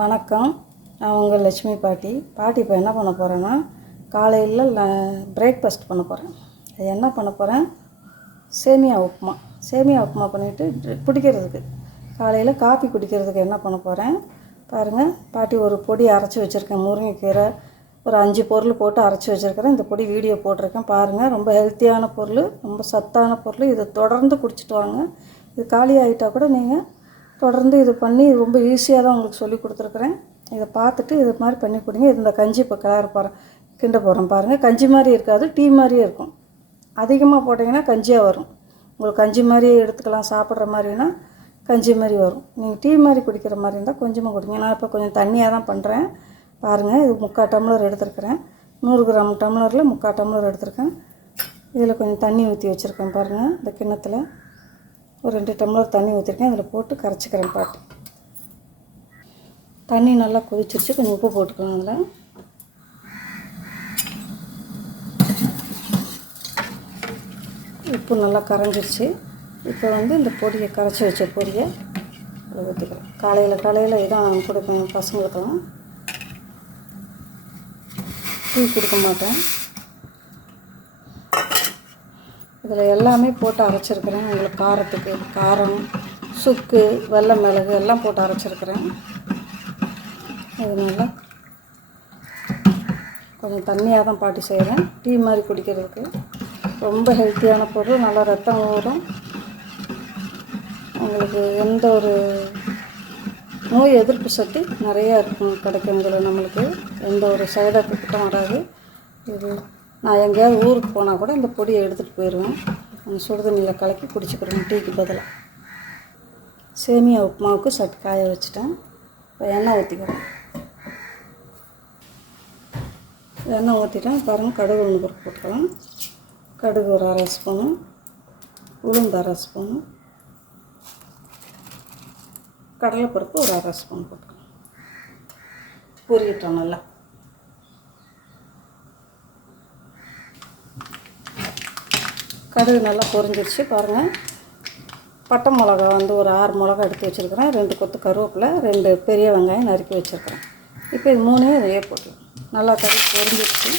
வணக்கம். நான் உங்கள் லட்சுமி பாட்டி. பாட்டி இப்போ என்ன பண்ண போகிறேன்னா காலையில் பிரேக்ஃபாஸ்ட் பண்ண போகிறேன் அது என்ன பண்ண போகிறேன் சேமியா உப்புமா. சேமியா உப்புமா பண்ணிவிட்டு பிடிக்கிறதுக்கு காலையில் காஃபி குடிக்கிறதுக்கு என்ன பண்ண போகிறேன் பாருங்கள் பாட்டி ஒரு பொடி அரைச்சி வச்சுருக்கேன். முருங்கைக்கீரை ஒரு அஞ்சு பொருள் போட்டு அரைச்சி வச்சுருக்கிறேன். இந்த பொடி வீடியோ போட்டிருக்கேன். பாருங்கள் ரொம்ப ஹெல்த்தியான பொருள் ரொம்ப சத்தான பொருள். இதை தொடர்ந்து குடிச்சிட்டு வாங்க. இது காலி ஆகிட்டால் கூட நீங்கள் தொடர்ந்து இது பண்ணி இது ரொம்ப ஈஸியாக தான் உங்களுக்கு சொல்லி கொடுத்துருக்குறேன். இதை பார்த்துட்டு இது மாதிரி பண்ணி கொடுங்க. இது இந்த கஞ்சி இப்போ கிளற போகிறேன் கிண்ட போகிறோம் பாருங்கள் கஞ்சி மாதிரி இருக்காது டீ மாதிரியே இருக்கும். அதிகமாக போட்டிங்கன்னா கஞ்சியாக வரும். உங்களுக்கு கஞ்சி மாதிரியே எடுத்துக்கலாம் சாப்பிட்ற மாதிரினா கஞ்சி மாதிரி வரும். நீங்கள் டீ மாதிரி குடிக்கிற மாதிரி இருந்தால் கொஞ்சமாக குடிங்க. நான் இப்போ கொஞ்சம் தண்ணியாக தான் பண்ணுறேன் பாருங்கள் இது முக்கால் டம்ளர் எடுத்துருக்கிறேன். நூறு கிராம் டம்ளரில் முக்கால் டம்ளர் எடுத்திருக்கேன். இதில் கொஞ்சம் தண்ணி ஊற்றி வச்சுருக்கேன் பாருங்கள் இந்த கிண்ணத்தில். ஒரு ரெண்டு டம்ளர் தண்ணி ஊற்றிருக்கேன் அதில் போட்டு கரைச்சிக்கிறேன் பாட்டு. தண்ணி நல்லா கொதிச்சிருச்சு. கொஞ்சம் உப்பு போட்டுக்கலாம் அதில். உப்பு நல்லா கரைஞ்சிருச்சு. இப்போ வந்து இந்த பொடியை கரைச்சி வச்ச பொடியை ஊற்றிக்கிறேன் காலையில் காலையில் இதான் கொடுப்பேன் பசங்களுக்கெல்லாம். டீ கொடுக்க மாட்டேன். இதில் எல்லாமே போட்டு அரைச்சிருக்கிறேன். உங்களுக்கு காரத்துக்கு காரம் சுக்கு வெள்ளை மிளகு எல்லாம் போட்டு அரைச்சிருக்கிறேன். இதனால கொஞ்சம் தண்ணியாக தான் பாட்டி செய்கிறேன் டீ மாதிரி குடிக்கிறதுக்கு. ரொம்ப ஹெல்த்தியான பொருள். நல்லா ரத்தம் ஊறும். உங்களுக்கு எந்த ஒரு நோய் எதிர்ப்பு சக்தி நிறையா இருக்கும் கிடைக்கும் இதில் நம்மளுக்கு. எந்த ஒரு சைடு எஃபெக்ட்டும் வராது. இது நான் எங்கேயாவது ஊருக்கு போனால் கூட இந்த பொடியை எடுத்துகிட்டு போயிடுவேன். அந்த சுடுதண்ணியில் கலக்கி குடிச்சுக்கிறேன் டீக்கு பதிலாக சேமியா உப்புமாவுக்கு சட்டு காய வச்சுட்டேன். இப்போ எண்ணெய் ஊற்றிக்கிறேன் எண்ணெய் ஊற்றிட்டேன் பாருங்கள் கடுகு ஒன்று பொறுப்பு போட்டுக்கலாம். கடுகு ஒரு அரை ஸ்பூனு. உளுந்து அரை ஸ்பூனு. கடலைப்பருப்பு ஒரு அரை ஸ்பூன் போட்டுக்கலாம். பொரியட்டும் நல்லா. கடுகு நல்லா பொரிஞ்சிருச்சு பாருங்கள் பட்டை மிளகா வந்து ஒரு ஆறு மிளகா எடுத்து வச்சுருக்கிறேன். ரெண்டு கொத்து கருவேப்பிலை ரெண்டு பெரிய வெங்காயம் நறுக்கி வச்சுருக்கிறேன். இப்போ இது மூணையும் இதையே போட்டு நல்லா கடுகு பொரிஞ்சிருச்சு.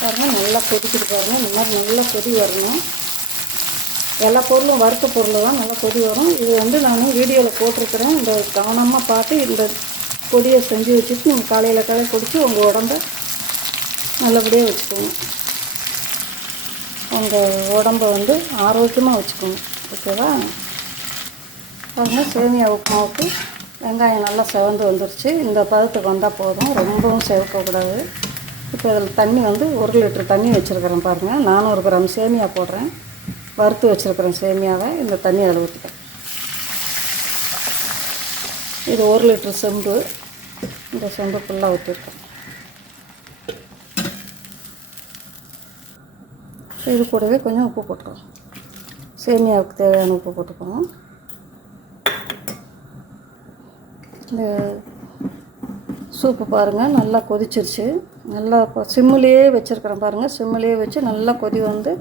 பாருங்கள் நல்லா கொதிக்குது பாருங்கள் இந்த மாதிரி நல்லா கொதி வரணும். எல்லா பொருளும் வறுத்த பொருள் தான் நல்லா கொதி வரும். இது வந்து நான் வீடியோவில் போட்டிருக்கிறேன். இந்த கவனமாக பார்த்து இந்த பொடியை செஞ்சு வச்சுட்டு நீங்கள் காலையில் காலையில் குடித்து உங்கள் உடம்ப நல்லபடியாக வச்சுக்கோங்க. உங்கள் உடம்ப வந்து ஆரோக்கியமாக வச்சுக்கோங்க. ஓகேவா? பாருங்கள் சேமியா உப்புமாவுக்கு வெங்காயம் நல்லா செவந்து வந்துருச்சு. இந்த பதத்துக்கு வந்தால் போதும். ரொம்பவும் செவக்கக்கூடாது இப்போ இதில் தண்ணி வந்து ஒரு லிட்டர் தண்ணி வச்சுருக்கிறேன் பாருங்கள் நானூறு கிராம் சேமியா போடுறேன். வறுத்து வச்சுருக்கிறேன் சேமியாவை. இந்த தண்ணி அதில் ஊற்றிட்டேன் இது ஒரு லிட்டர் செம்பு. இந்த செம்பு ஃபுல்லாக ஊற்றிருக்கேன் இது கூடவே கொஞ்சம் உப்பு போட்டுருவோம் சேமியாவுக்கு தேவையான உப்பு போட்டுக்கணும் இந்த சூப்பு பாருங்கள் நல்லா கொதிச்சிருச்சு. நல்லா இப்போ சிம்மிலேயே வச்சுருக்கிறேன் பாருங்கள் சிம்மிலேயே வச்சு நல்லா கொதி வந்து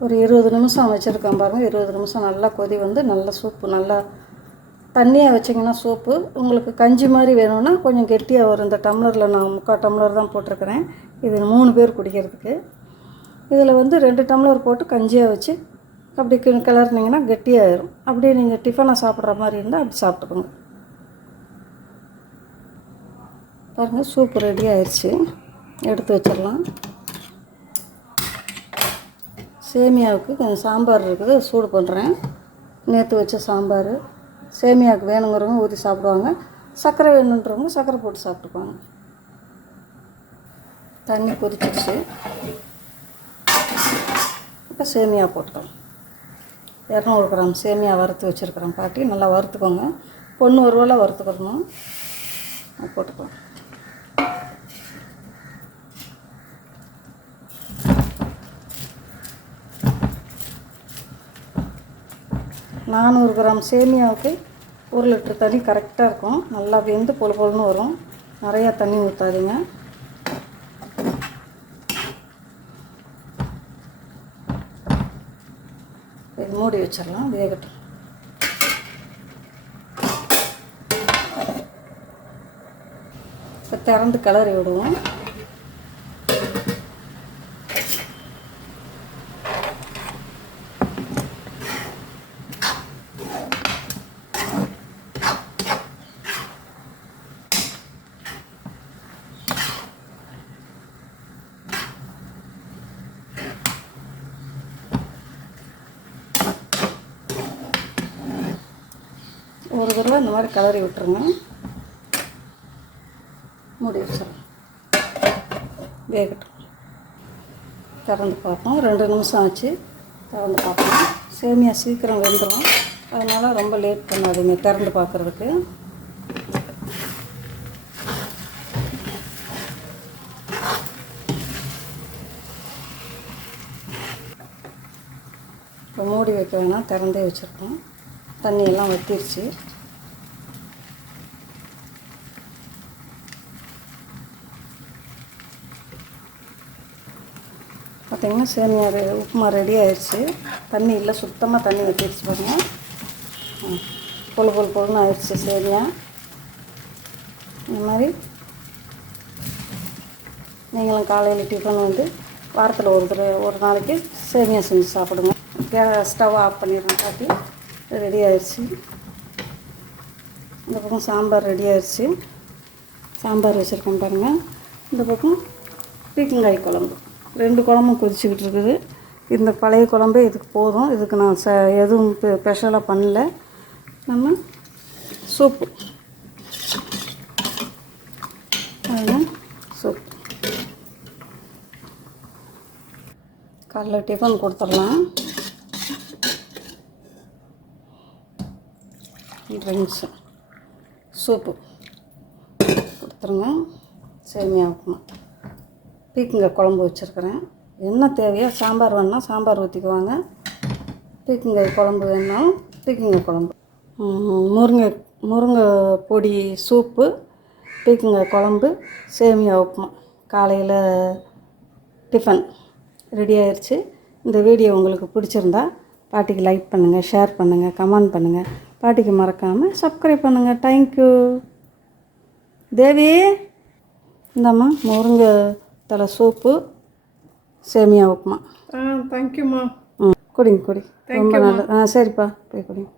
ஒரு இருபது நிமிஷம் வச்சுருக்கேன் பாருங்கள் இருபது நிமிஷம் நல்லா கொதி வந்து நல்லா சூப்பு நல்லா தண்ணியாக வச்சிங்கன்னா சூப்பு. உங்களுக்கு கஞ்சி மாதிரி வேணும்னா கொஞ்சம் கெட்டியாக வரும். இந்த டம்ளரில் நான் முக்கால் டம்ளர் தான் போட்டிருக்கிறேன். இது மூணு பேர் குடிக்கிறதுக்கு. இதில் வந்து ரெண்டு டம்ளர் போட்டு கஞ்சியாக வச்சு அப்படி கி- கிளறுனீங்கன்னா கெட்டியாயிரும் அப்படியே நீங்கள் டிஃபனாக சாப்பிட்ற மாதிரி இருந்தால் அப்படி சாப்பிட்டுக்கோங்க. பாருங்கள் சூப்பு ரெடி ஆயிடுச்சு எடுத்து வச்சிடலாம். சேமியாவுக்கு கொஞ்சம் சாம்பார் இருக்குது சூடு பண்ணுறேன் நேற்று வச்ச சாம்பார். சேமியாவுக்கு வேணுங்கிறவங்க ஊற்றி சாப்பிடுவாங்க. சர்க்கரை வேணுன்றவங்க சர்க்கரை போட்டு சாப்பிட்டுக்குவாங்க தண்ணி கொதிச்சிருச்சு. இப்போ சேமியா போட்டுக்கலாம் இரநூறு கிராம் சேமியா வறுத்து வச்சுருக்கிறேன் பாட்டி. நல்லா வறுத்துக்கோங்க. பொண்ணு ஒரு வேளை வறுத்துக்கிறணும் போட்டுக்கலாம். நானூறு கிராம் சேமியாவுக்கு ஒரு லிட்டர் தண்ணி கரெக்டாக இருக்கும். நல்லா வெந்து பொழு பொழுன்னு வரும். நிறையா தண்ணி ஊற்றாதீங்க இது மூடி வச்சிடலாம். வேகட்டும். இப்போ திறந்து கிளறி விடுவோம். தடவை இந்த மாதிரி கிளறி விட்டுருங்க. மூடி வச்சிடலாம் வேகட்டும். திறந்து பார்ப்போம். ரெண்டு நிமிஷம் ஆச்சு. திறந்து பார்ப்போம். சேமியா சீக்கிரம் வெந்துடும் அதனால் ரொம்ப லேட் பண்ணாதீங்க. திறந்து பார்க்குறதுக்கு. இப்போ மூடி வைக்க வேணாம். திறந்தே வச்சுருக்கோம். தண்ணியெல்லாம் வற்றிருச்சு பார்த்தீங்கன்னா சேமியா ரெ- உப்புமா ரெடி ஆயிடுச்சு தண்ணி இல்லை சுத்தமாக தண்ணி ஊற்றிடுச்சு பாருங்க. பொழு பொழு பொழுன்னு ஆயிடுச்சு சேமியா. இந்த மாதிரி நீங்களும் காலையில் டிஃபன் வந்து வாரத்தில் ஒரு தடவை ஒரு நாளைக்கு சேமியா செஞ்சு சாப்பிடுங்க. கே ஸ்டவ் ஆஃப் பண்ணிடுறோம் காட்டி. ரெடி ஆயிடுச்சு இந்த பக்கம் சாம்பார் ரெடி ஆயிடுச்சு சாம்பார் வச்சுருக்கேன் பாருங்கள் இந்த பக்கம் பீக்கங்காய் குழம்பு. ரெண்டு குழம்பும் கொதிச்சுக்கிட்டு இருக்குது. இந்த பழைய குழம்பே இதுக்கு போதும். இதுக்கு நான் ச எதுவும் ஸ்பெஷலாக பண்ணல. நம்ம சூப்பு. சூப் காலைல டிஃபன் கொடுத்துடலாம். Drinks soup. கொடுத்துருங்க. சேமியா உப்புமா. பீக்கங்க குழம்பு வச்சுருக்கிறேன். என்ன தேவையோ சாம்பார் வேணுன்னா சாம்பார் ஊற்றிக்குவாங்க பீக்கங்க குழம்பு வேணாலும் பீக்கங்க குழம்பு. முருங்கை முருங்கை பொடி சூப்பு பீக்கங்க குழம்பு சேமியா உப்புமா. காலையில் டிஃபன் ரெடி ஆயிடுச்சு இந்த வீடியோ உங்களுக்கு பிடிச்சிருந்தா பாட்டிக்கு லைக் பண்ணுங்கள் ஷேர் பண்ணுங்கள் கமெண்ட் பண்ணுங்கள் பாட்டிக்கு மறக்காமல் சப்ஸ்கிரைப் பண்ணுங்கள் தேங்க்யூ தேவி இந்தாம்மா முருங்கை தலை சூப்பு சேமியா உப்புமா. ஆ தேங்க்யூம்மா ம் குடிங்க குடி ரொம்ப நல்லது. ஆ சரிப்பா. போய் குடிங்க.